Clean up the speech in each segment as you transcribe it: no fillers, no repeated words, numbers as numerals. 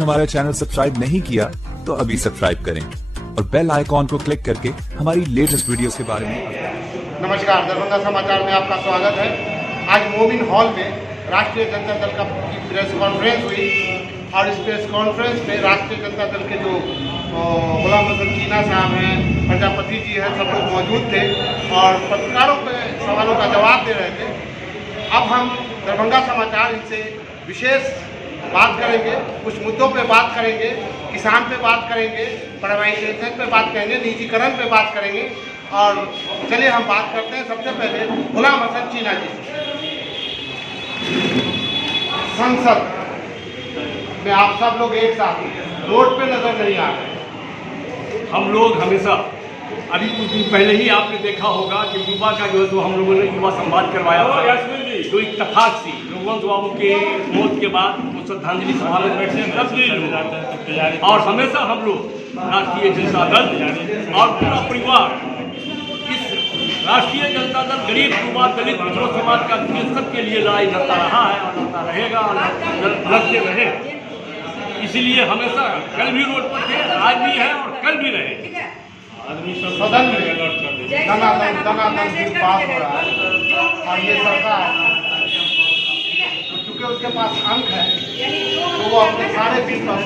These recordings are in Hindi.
तक हमारा चैनल सब्सक्राइब नहीं किया तो अभी सब्सक्राइब करें और बेल आइकॉन को क्लिक करके हमारी लेटेस्ट वीडियोस के बारे में। नमस्कार, दरभंगा समाचार में आपका स्वागत है। आज मोमिन हॉल में राष्ट्रीय जनता दल का की प्रेस कॉन्फ्रेंस हुई और इस प्रेस कॉन्फ्रेंस में राष्ट्रीय जनता दल के जो गुलाम हसन चीना साहब हैं, प्रजापति जी हैं, सब लोग मौजूद थे और पत्रकारों के सवालों का जवाब दे रहे थे। अब हम दरभंगा समाचार इनसे विशेष बात करेंगे, कुछ मुद्दों पे बात करेंगे, किसान पे बात करेंगे, प्राइवेटाइजेशन पे बात करेंगे, निजीकरण पे बात करेंगे। और चलिए हम बात करते हैं सबसे पहले गुलाम हसन चीना जी। संसद में आप सब लोग एक साथ रोड पे नजर नहीं आ रहे। हम लोग हमेशा, अभी कुछ दिन पहले ही आपने देखा होगा कि युवा का जो है तो हम लोगों ने युवा संवाद करवाया था, जो इत्तेफाक से लोगों बाबू के मौत के बाद वो श्रद्धांजलि सभा में बैठे और हमेशा हम लोग राष्ट्रीय जनता दल और पूरा परिवार इस राष्ट्रीय जनता दल गरीब युवा दलित पिछड़ों समाज का सबके लिए लड़ाई लड़ता रहा है और लड़ता रहेगा और लड़ते रहे। इसीलिए हमेशा कल भी रोड पर थे, आज भी है और कल भी रहे। सदन में दनादन बिल पास हो रहा है और ये सरकार चूँकि उसके पास अंक है तो वो अपने सारे बिल पास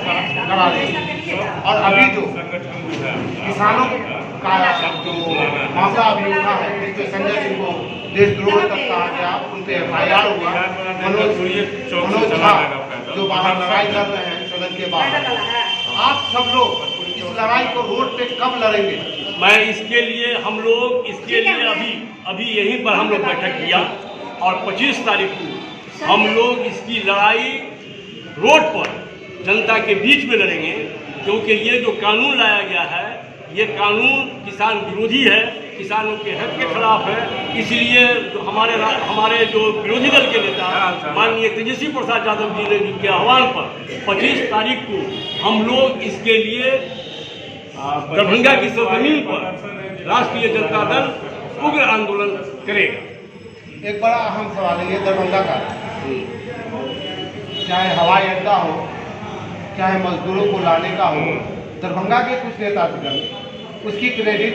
करा देगी। और अभी जो किसानों का जो मामला अभी उठा है, जिसमें संजय सिंह को देशद्रोह तक कहा गया, उन पर FIR हुआ, मनोज झा जो बाहर लड़ाई लड़ रहे हैं सदन के बाहर। आप सब लोग इस लड़ाई को रोड पे कब लड़ेंगे? मैं इसके लिए हम लोग इसके लिए अभी यहीं पर हम लोग बैठक किया और 25 तारीख को हम लोग इसकी लड़ाई रोड पर जनता के बीच में लड़ेंगे, क्योंकि ये जो कानून लाया गया है ये कानून किसान विरोधी है, किसानों के हक के खिलाफ है। इसलिए हमारे जो विरोधी दल के नेता माननीय तेजस्वी प्रसाद यादव जी ने के आह्वान पर 25 तारीख को हम लोग इसके लिए दरभंगा की सरजमीन पर राष्ट्रीय जनता दल उग्र आंदोलन करेगा। एक बड़ा अहम सवाल है ये दरभंगा का, चाहे हवाई अड्डा हो, चाहे मजदूरों को लाने का हो, दरभंगा के कुछ नेतागण उसकी क्रेडिट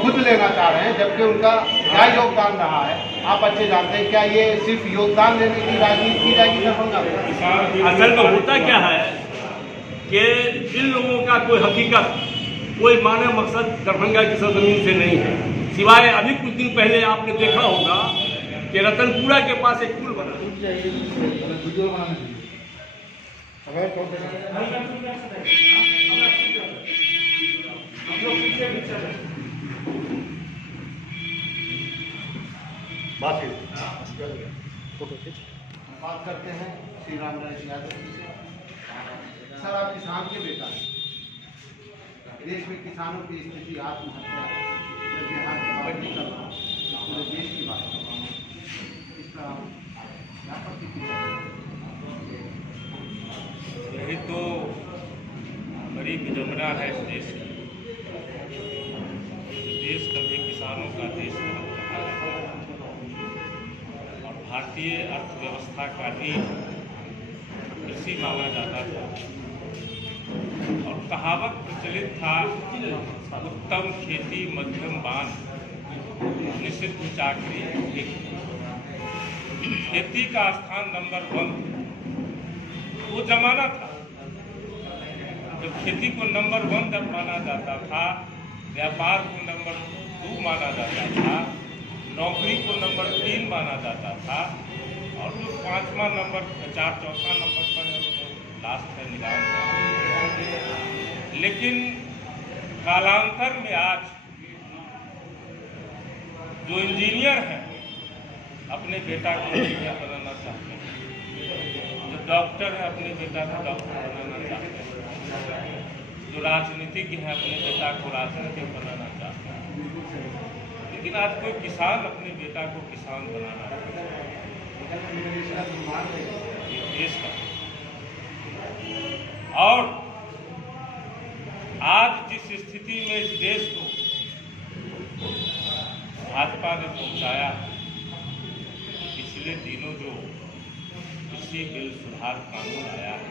खुद लेना चाह रहे हैं, जबकि उनका क्या योगदान रहा है आप अच्छे जानते हैं। क्या ये सिर्फ योगदान लेने की राजनीति की जाएगी दरभंगा में? असल में होता क्या है कि इन लोगों का कोई हकीकत, कोई मानव मकसद दरभंगा की सरजमीन से नहीं है, सिवाय अभी कुछ दिन पहले आपने देखा होगा कि रतनपुरा के पास एक पुल बना। बात करते हैं श्री राम यादव जी से। सर, आप किसान के बेटा हैं, देश में किसानों की स्थिति, आत्महत्या, बिहार की बात नहीं कर रहा हूँ, पूरे देश की बात कर रहा हूँ, इसका क्या प्रतिक्रिया? यही तो बड़ी विडंबना है इस देश की। देश कभी किसानों का देश नहीं रहा और भारतीय अर्थव्यवस्था का रीढ़ कृषि माना जाता था और कहावत प्रचलित था, उत्तम खेती मध्यम बांध, निषिद्ध चाकरी एक। खेती का स्थान नंबर 1 वो जमाना था जब खेती को नंबर 1 जब माना जाता था, व्यापार को नंबर 2 माना जाता था, नौकरी को नंबर 3 माना जाता था और जो 5वां नंबर, चौथा नंबर पर है वो लास्ट है, निलाम है। लेकिन कालांतर में आज जो इंजीनियर हैं अपने बेटा को इंजीनियर बनाना चाहते हैं, जो डॉक्टर है अपने बेटा को डॉक्टर बनाना चाहते हैं, जो राजनीतिज्ञ है अपने बेटा को राजनीतिक बनाना चाहते हैं, लेकिन आज कोई किसान अपने बेटा को किसान बनाना चाहता है। देश का और आज जिस स्थिति में इस देश को भाजपा ने पहुंचाया, पिछले दिनों जो कृषि बिल सुधार कानून आया है,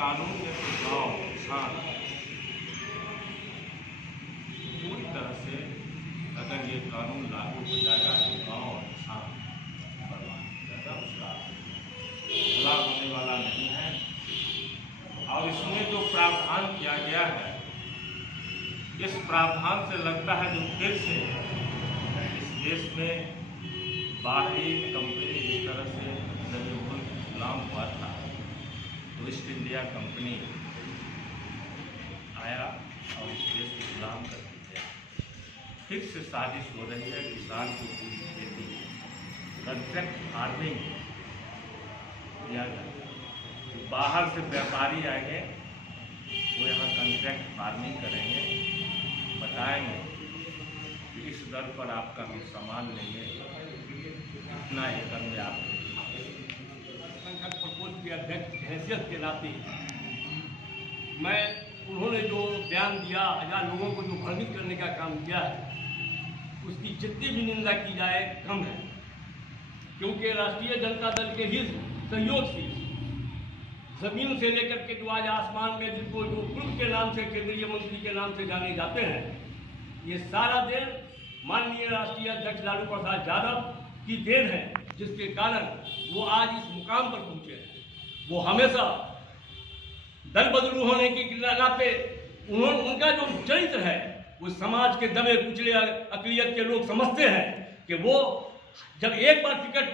कानून में तो गाँव किसान पूरी तरह से अगर ये कानून लागू हो जाएगा तो गाँव और किसान बर्बाद हो जाएगा, उसका भला होने वाला नहीं है। और इसमें जो प्रावधान किया गया है, इस प्रावधान से लगता है जो फिर से इस देश में बाहरी कंपनी जिस तरह से जब मुल्क गुलाम हुआ था तो ईस्ट इंडिया कंपनी आया और इस देश को गुलाम कर दिया। फिर से साजिश हो रही है किसान को पूरी खेती कॉन्ट्रैक्ट फार्मिंग किया जाए। बाहर से व्यापारी आएंगे, वो यहाँ कॉन्ट्रैक्ट फार्मिंग करेंगे, बताएंगे कि इस दर पर आपका हम सामान लेंगे, इतना एकड़ में आप संकट प्रकोष्ठ के अध्यक्ष की हैसियत के नाते मैं उन्होंने जो बयान दिया, 1000 लोगों को जो भ्रमित करने का काम किया है, उसकी जितनी भी निंदा की जाए कम है। क्योंकि राष्ट्रीय जनता दल के ही सहयोग से जमीन से लेकर के जो आज आसमान में जिनको जो ग्रुप के नाम से केंद्रीय मंत्री के नाम से जाने जाते हैं, ये सारा देन माननीय राष्ट्रीय अध्यक्ष लालू प्रसाद यादव की देन है, जिसके कारण वो आज इस मुकाम पर पहुंचे हैं। वो हमेशा दल बदलू होने के नाते उनका जो चरित्र है वो समाज के दबे कुचले अकलियत के लोग समझते हैं कि वो जब एक बार टिकट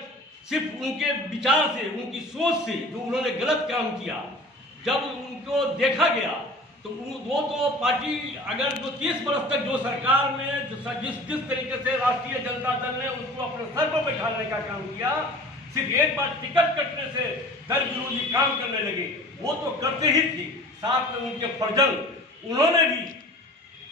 सिर्फ उनके विचार से, उनकी सोच से जो उन्होंने गलत काम किया, जब उनको देखा गया तो वो तो पार्टी अगर जो 30 वर्ष तक जो सरकार में जिस तरीके से राष्ट्रीय जनता दल ने उसको अपने सर पर बैठाने का काम किया, सिर्फ एक बार टिकट कटने से दल विरोधी काम करने लगे। वो तो करते ही थे, साथ में उनके फर्जन उन्होंने भी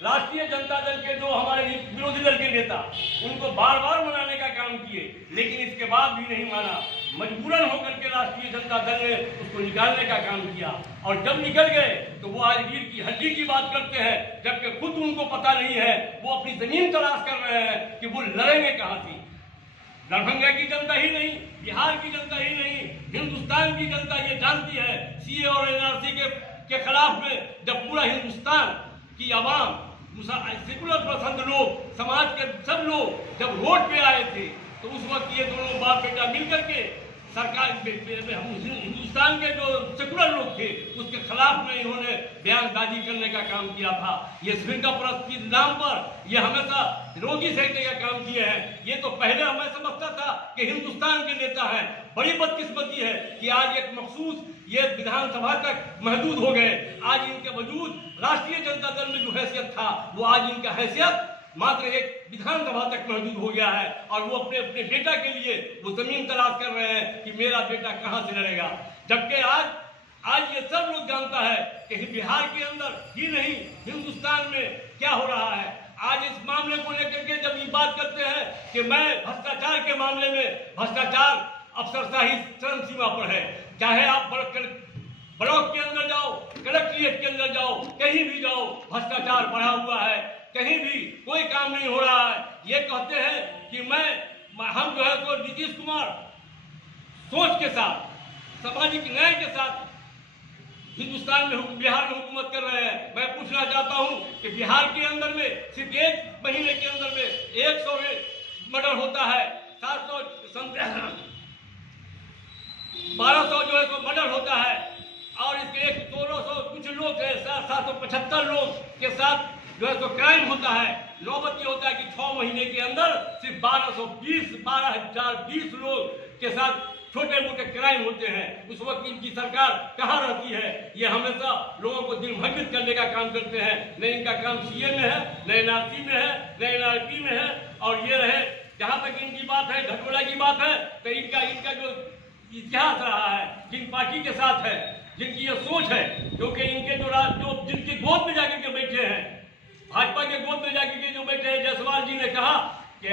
राष्ट्रीय जनता दल के जो हमारे विरोधी दल के नेता उनको बार बार मनाने का काम किए, लेकिन इसके बाद भी नहीं माना। मजबूरन होकर के राष्ट्रीय जनता दल ने उसको निकालने का काम किया, और जब निकल गए तो वो आज रीढ़ की हड्डी की बात करते हैं, जबकि खुद उनको पता नहीं है, वो अपनी जमीन तलाश कर रहे हैं कि वो लड़ेंगे कहाँ से। दरभंगा की जनता ही नहीं, बिहार की जनता ही नहीं, हिंदुस्तान की जनता ये जानती है सीए और एनआरसी के खिलाफ में जब पूरा हिंदुस्तान की आवाम, सेकुलर पसंद लोग, समाज के सब लोग जब रोड पे आए थे, तो उस वक्त ये दोनों बाप बेटा मिलकर के सरकार हिंदुस्तान के जो सेकुलर लोग थे उसके खिलाफ में इन्होंने बयानबाजी करने का काम किया था। ये फिरका परस्त के नाम पर ये हमेशा रोगी सेकने का काम किए हैं। ये तो पहले हमें समझता था कि हिंदुस्तान के नेता हैं। बड़ी बदकिस्मती है कि आज एक मखसूस ये विधानसभा तक महदूद हो गए। आज इनके वजूद राष्ट्रीय जनता दल में जो हैसियत था, वो आज इनका हैसियत मात्र एक विधानसभा तक महदूद हो गया है, और वो अपने अपने बेटा के लिए वो जमीन तलाश कर रहे हैं कि मेरा बेटा कहां से लड़ेगा। जबकि आज ये सब लोग जानता है कि बिहार के अंदर ही नहीं, हिंदुस्तान में क्या हो रहा है। आज इस मामले को लेकर के जब ये बात करते हैं कि मैं भ्रष्टाचार के मामले में, भ्रष्टाचार अफसरशाही चरम सीमा पर है। चाहे आप ब्लॉक के अंदर जाओ, कलेक्ट्रेट के अंदर जाओ, कहीं भी जाओ, भ्रष्टाचार बढ़ा हुआ है, कहीं भी कोई काम नहीं हो रहा है। ये कहते हैं कि हम जो है तो नीतीश कुमार सोच के साथ, सामाजिक न्याय के साथ हिंदुस्तान में, बिहार में हुकूमत कर रहे हैं। मैं पूछना चाहता हूं कि बिहार के अंदर में सिर्फ एक महीने के अंदर में 100 मर्डर होता है, 1200 जो है तो मर्डर होता है, और इसके 1600 कुछ लोग 775 लोग के साथ जो है तो क्राइम होता है। नौबत ये होता है कि 6 महीने के अंदर सिर्फ 12,020 लोग के साथ छोटे मोटे क्राइम होते हैं। उस वक्त इनकी सरकार कहाँ रहती है? ये हमेशा लोगों को दिल भ्रमित करने का काम करते हैं। न इनका काम सीए में है, न एनआरसी में है, न एनआरपी में है। और ये रहे जहाँ तक इनकी बात है, घटोला की बात है, तो इनका जो इतिहास रहा है, जिन पार्टी के साथ है, जिनकी ये सोच है, क्योंकि इनके जो जिनकी गोद में जाकर के बैठे हैं, भाजपा के गोद में जाकर के जो बैठे हैं, जायसवाल जी ने कहा कि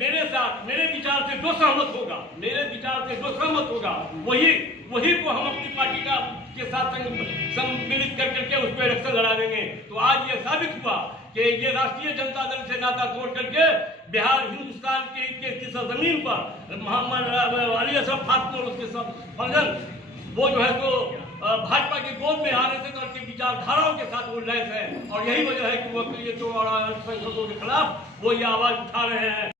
मेरे साथ, मेरे विचार से जो सहमत होगा, मेरे विचार से जो सहमत होगा, वही को हम अपनी पार्टी के साथ सम्मिलित कर करके उस पर इलेक्शन लड़ा देंगे। तो आज ये साबित हुआ कि ये राष्ट्रीय जनता दल से नाता तोड़ करके बिहार, हिंदुस्तान के जमीन पर मोहम्मद अली असरफ फातमी और उसके सब फर्जन वो जो है तो भाजपा की गोद में आने से करके विचारधाराओं के साथ वो लैस है और यही वजह है कि वो ये 2 और संसदों के खिलाफ वो ये आवाज उठा रहे हैं।